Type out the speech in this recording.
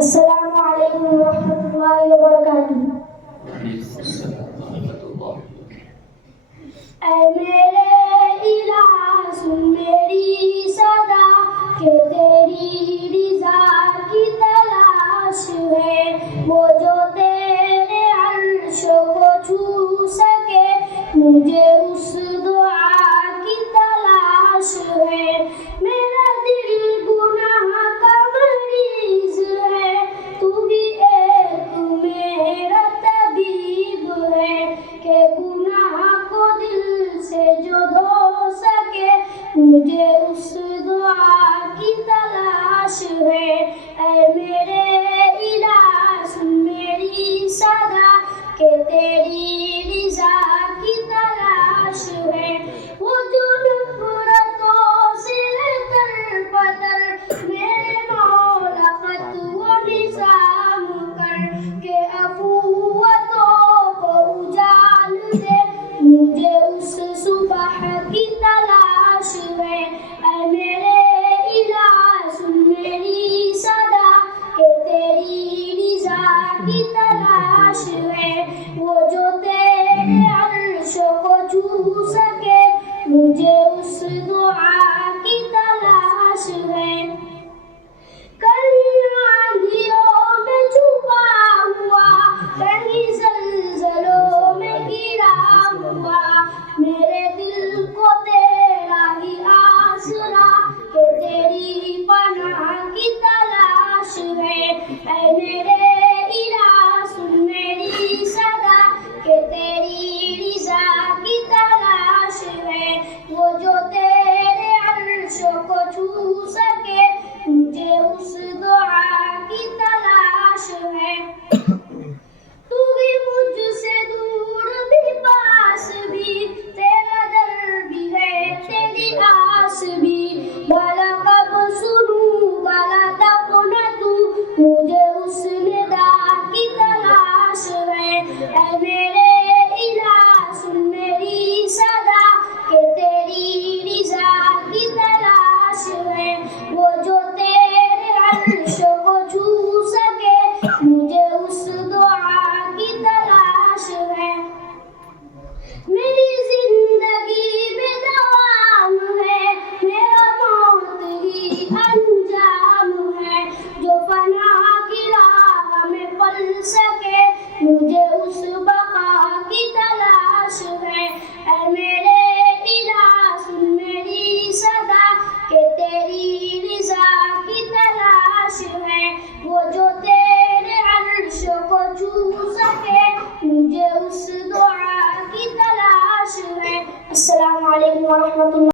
السلام علیکم ورحمۃ اللہ وبرکاتہ۔ اے میرے الہ سن میری صدا کہ تیری رضا کی تلاش ہے، وہ جو تیرے عرش کو چھو سکے مجھے اس دعا کی تلاش ہے۔ میرا دل گناہ کا مریض ہے، تو بھی ایک میرا طبیب ہے کہ گناہ کو دل سے جو دھو سکے مجھے اس دعا کی تلاش ہے۔ اے میرے الہ سن میری صدا کہ تیری رضا کی تلاش ہے، وہ جو نفرتوں سے لے کر پتر میرے مولا خط و نظام کر کے عفوتوں کو اجال دے مجھے اس صبح کی تلاش ہے۔ اے میرے الہ سن میری صدا کہ تیری رضا کی تلاش ہے، وہ جو تیرے عرش کو چھو سکے مجھے اس دعا کی تلاش ہے۔ کہیں آندھیوں میں چھپا ہوا، کہیں زلزلوں میں گرا ہوا، میرے دل کو تیرا ہی آسرا کہ تیری پناہ کی تلاش ہے۔ اے میرے الہ سن میری صدا کہ تیری رضا کی تلاش ہے، وہ جو تیرے عرش کو چھو سکے مجھے اس دعا کی تلاش ہے۔ تو بھی مجھ سے دور بھی پاس بھی، تیرا در بھی ہے تیری آس بھی، بھلا کب سنوں بھلا تب نہ تو مجھے اس ندا کی تلاش ہے۔ اے میرے الہ سن میری صدا کہ تیری رضا کی تلاش ہے، وہ جو تیرے عرش کو چھو سکے مجھے اس دعا کی تلاش ہے۔ میری زندگی میں دوام ہے، میرا موت ہی انجام ہے، جو فنا کی راہ میں پل سکے مجھے اس بقا کی تلاش ہے۔ اے میرے الہ سن میری صدا کہ تیری رضا کی تلاش ہے، وہ جو تیرے عرش کو چھو سکے مجھے اس دعا کی تلاش ہے۔ السلام علیکم ورحمۃ اللہ۔